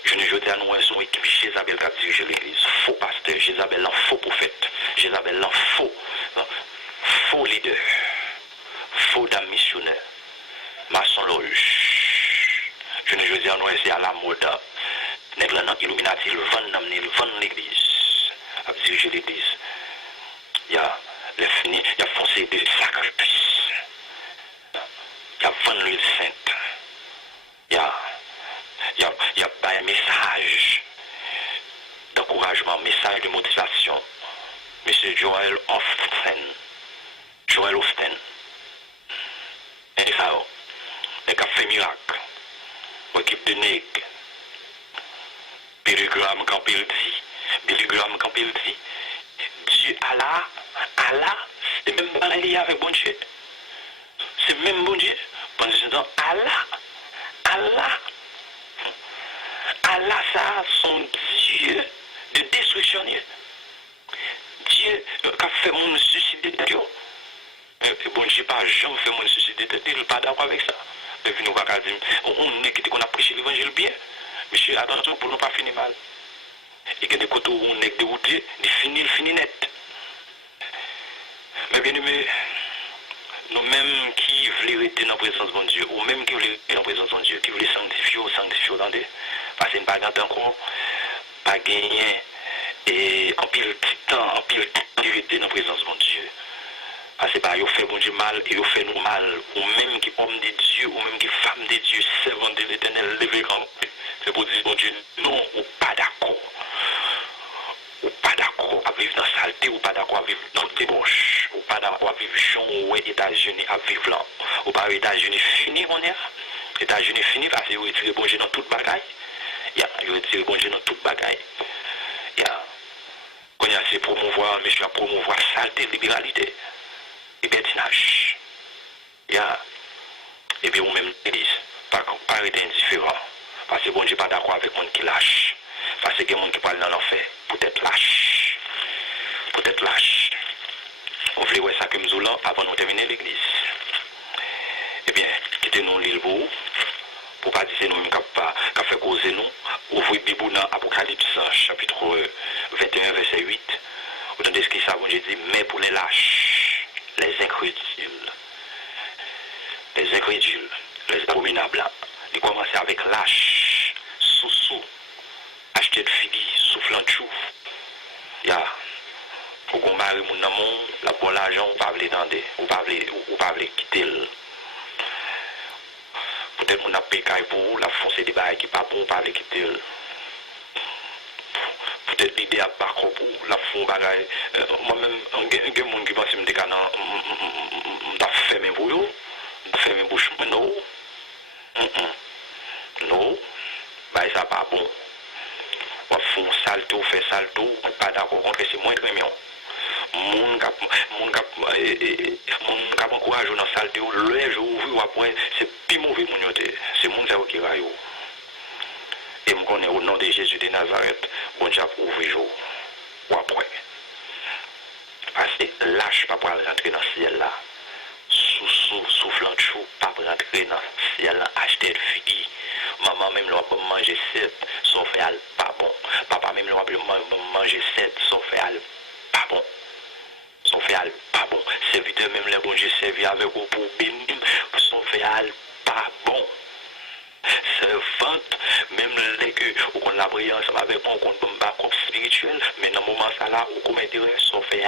je ne dis à nous, son équipe Jézabel qui a dirigé l'église. Faux pasteur, Jézabel, en faux prophète, Jézabel, en faux leader, faux dame missionnaire, maçon loge. Je ne dis à nous, c'est à la mode. Nèg là dans Illuminati, il vend l'église. A diriger l'église. Il y a les finis, il y a foncé des sacrifices. Il y a vendu l'huile sainte. Il y a un message d'encouragement, message de motivation. Monsieur Joel Austin. Et ça, il a fait miracle. équipe de nègres. Billy Graham quand il dit, Dieu Allah, c'est même pas lié avec bon Dieu. C'est même bon Dieu. Bon Dieu dit Allah, ça, son Dieu de destruction. Dieu qui a fait mon suicider de Dieu. Et bon Dieu, pas jamais fait mon suicider de Dieu. Il n'est pas d'accord avec ça. Et puis nous, on est qui qu'on a prêché l'évangile bien. Monsieur, attention pour ne pas finir mal. Et que des côtés où on est dérouté, il finit net. Mais bien aimé, nous-mêmes qui voulons rester dans la présence de Dieu, ou même qui voulons rester dans la présence de Dieu, qui voulons sanctifier, attendez. Parce que nous ne pas encore, pas gagner, et en pile temps, de rester dans la présence de Dieu. Parce que ils fait bon Dieu mal, et ils fait nous mal, ou même qui homme de Dieu, ou même qui femme de Dieu, servant de l'Éternel, levé grand. C'est pour dire, bon Dieu, non, ou pas d'accord. Ou pas d'accord à vivre dans la saleté, ou pas d'accord à vivre dans le débauche, ou pas d'accord à vivre Jean ou États-Unis à vivre là. Ou pas États-Unis fini, on est. États-Unis fini parce qu'ils retirent bon Dieu dans toute bagaille. Ils retirent bon Dieu dans toute bagaille. Quand il y a ces promouvoir, monsieur à promouvoir saleté, libéralité, libertinage. Et bien, ou même l'église, pas être indifférent. Parce que bon Dieu pas d'accord avec le monde qui lâche. Parce qu'il y a des gens qui parlent dans l'enfer. Peut-être lâche. On voulait voir ça que nous allons avant de terminer l'église. Eh bien, quittez-nous l'île pour pas dire nous-mêmes qu'à faire causer nous. Ouvrez la Bible dans Apocalypse chapitre 21, verset 8. Vous entendez ce qu'il ça, bon Dieu dit, mais pour les lâches, les incrédules, les abominables, ils commencent avec lâche, sous, acheter de figues, soufflant de chou. Pour qu'on marie mon amour, la bonne l'argent, on ne pas quitter. Peut-être qu'on a payé pour la foncer des bails qui pas bon, on pas quitter. Peut-être l'idée à pas pour la fond bagaille. Moi-même, il y a des gens qui pensent que je fermé pour eux, fermé bouche, mais non. Non, ça pas bon. On fait salto, on pas d'accord, on fait c'est moins très bien. Moun kap encourage dans saleté le jour ou après c'est plus mauvais moun yote c'est moun ça qui rayo et me connaît au nom de Jésus de Nazareth bon Dieu ouvre jour ou après parce que lâche pas pour rentrer dans le ciel là soufflant de chou pas pour rentrer dans le ciel là acheter de figues maman même le pas manger 7 sauf faire pas bon papa même le pas manger 7 sauf faire pas bon son fait pas bon. Serviteur même les bons Dieu servi avec vous pour bénir, son fait pas bon. Servante, même les que on l'a pris ensemble avec un compte backup spirituel, mais dans le moment ça là, on commet son fait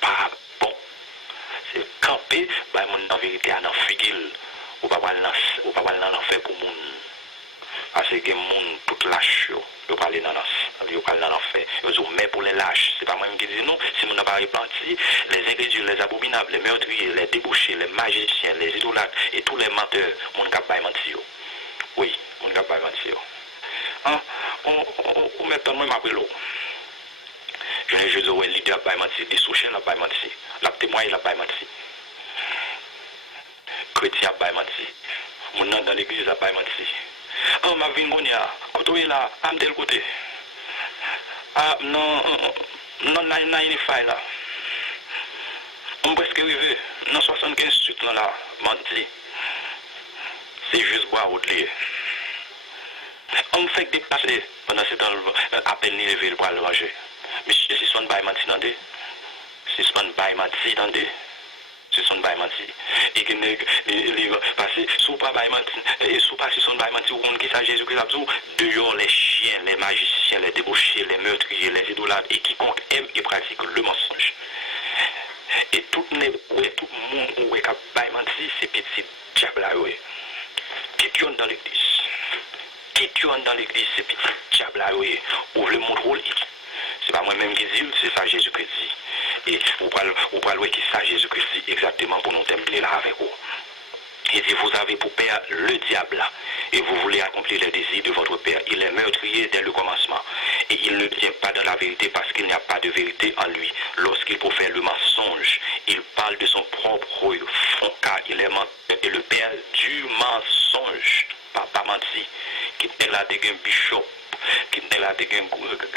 pas bon. C'est camper, bah mon en vérité à dans figil, ou pas l'enfer pour moun. Parce que moun toute lâche yo parler dans l'enfer. Mais pour les lâches, c'est pas moi qui dis non, si mon n'a pas repenti, les ingrédients, les abominables, les meurtriers, les débouchés, les magiciens, les idolâtres et tous les menteurs, mon cap pas mentir. Oui, mon cap pas mentir. On met pas moi après l'eau. Je ne veux dire leader pas mentir, des souchés n'a pas mentir, la témoin n'a pas mentir. Chrétien n'a pas mentir. Mon nom dans l'église n'a pas mentir. Oh, ma vie, côté là, à tel côté. Ah, non, 95 là. On presque arrivé. Non, 75 suites là, menti. C'est juste boire au lieu. On me fait déplacer pendant ce temps, à peine levé pour aller manger. Monsieur, c'est son bail menti dans des. C'est son bail menti dans des. C'est son bail menti. Et que parce que sous pas bail menti, et sous pas son bail menti, on qui ça Jésus Christ a dit dehors les chiens, les magiciens, les débauchés, les meurtriers, les idolâtres et quiconque aime et pratique le mensonge. Et tout le monde qui a bail menti, c'est petit diable là. Qui tu dans l'église. Qui tu dans l'église, c'est petit diable là. Ouvre le monde rôle. C'est pas moi-même qui dis, c'est ça Jésus-Christ dit. Et on va voir qui ça Jésus-Christ dit exactement pour nous terminer là avec vous. Il dit, vous avez pour père le diable, et vous voulez accomplir les désirs de votre père. Il est meurtrier dès le commencement, et il ne tient pas dans la vérité parce qu'il n'y a pas de vérité en lui. Lorsqu'il profère le mensonge, il parle de son propre fond, car il est menteur et le père du mensonge. Papa menti, qui est là de un bishop, qui est là de un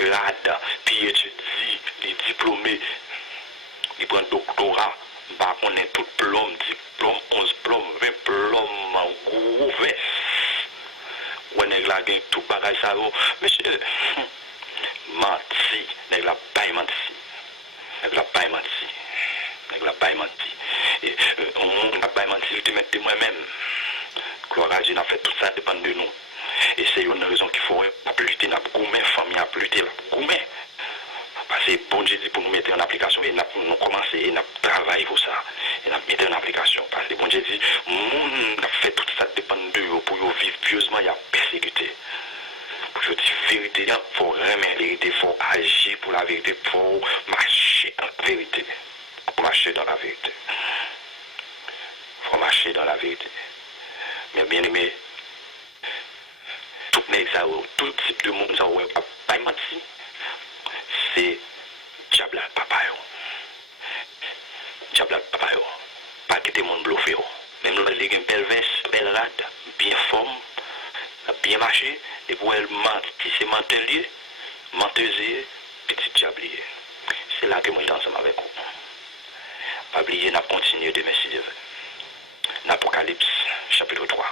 grade, puis étudie, les diplômés, il prend doctorat. Bah, on est tout plomb, 10 plombs, 11 plombs, 20 plombs, en gros veste. On est là, tout bagage ça. Monsieur, menti, n'est là pas menti. N'est là pas menti. N'est là pas menti. On n'a pas menti, je te mets moi-même. Gloire à Dieu, n'a fait tout ça, dépend de nous. Et c'est une raison qu'il faut lutter, n'a pas gourmet, famille a lutter, n'a gourmet. Parce que bon Dieu dit pour nous mettre en application et nous commencer et nous travailler pour ça. Et nous mettre en application. Parce que bon Dieu dit, nous a fait tout ça dépend de eux pour vivre pieusement, il y a persécuté. Pour dire la vérité, il faut remettre la vérité, il faut agir pour la vérité, il faut marcher dans la vérité. Pour marcher dans la vérité. Il faut marcher dans la vérité. Mais bien aimé, tout type de monde, ça n'a pas menti. C'est diable papa yo. Diable papa yo. Pas quitter mon bluff yo. Même là les belle veste, belle rade, bien forme, bien marché et pour elle mentir, c'est mentelier, menteuse, petit diablier. C'est là que moi ensemble avec vous. Pas oublier n'a continuer demain si Dieu veut. L'Apocalypse chapitre 3.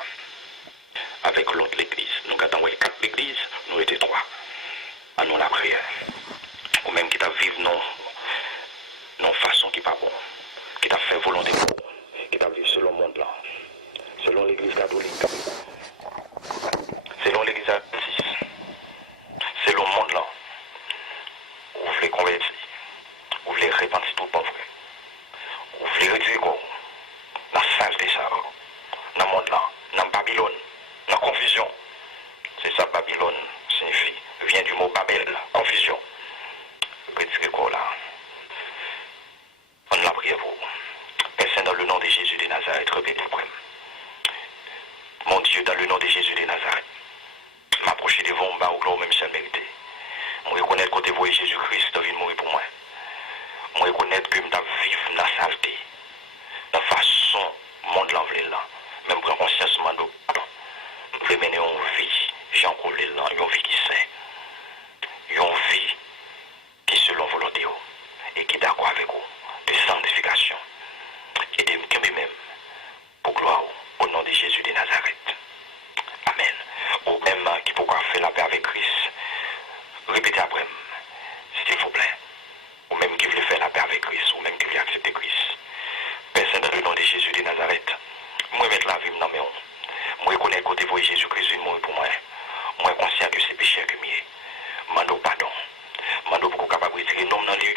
Avec l'autre l'église. Nous avons 4 l'église, nous étions 3. À nous la prière. Ou même qui t'a vivre non façon qui pas bon, qui t'a fait volonté pour, qui t'a vivre selon mon plan, selon l'église catholique, selon l'église adventiste, selon mon plan, vous voulez convertir, vous voulez répandre tout pas vrai, vous voulez retirer quoi, la saleté ça, dans mon plan, dans Babylone, dans confusion, c'est ça Babylone signifie, vient du mot Babel, confusion. Retirez quoi là. On l'a prié pour. Père Saint, dans le nom de Jésus de Nazareth, répétez après. Mon Dieu, dans le nom de Jésus de Nazareth, m'approcher devant moi, au gloire même seul mérité. Je reconnais que vous voyez Jésus-Christ qui vient mourir pour moi. Je reconnais que je vivre dans la saleté, dans la façon monde l'envelé là. Même prendre conscience de pardon. Je veux mener une vie, Jean Collet là, une vie qui saint. Une vie qui selon volonté et qui est d'accord avec vous, de sanctification et de même pour gloire au nom de Jésus de Nazareth. Amen. Ou même qui pourra faire la paix avec Christ, répétez après, s'il vous plaît. Ou même qui veut faire la paix avec Christ, ou même qui veut accepter Christ. Personne dans le nom de Jésus de Nazareth. Moi, mettre la vie dans mes mains. Moi, connais le côté de Jésus-Christ, il mourir pour moi. Moi, conscient que c'est péché que mieux. Mando pardon. Mando pour capable de retirer nom dans lui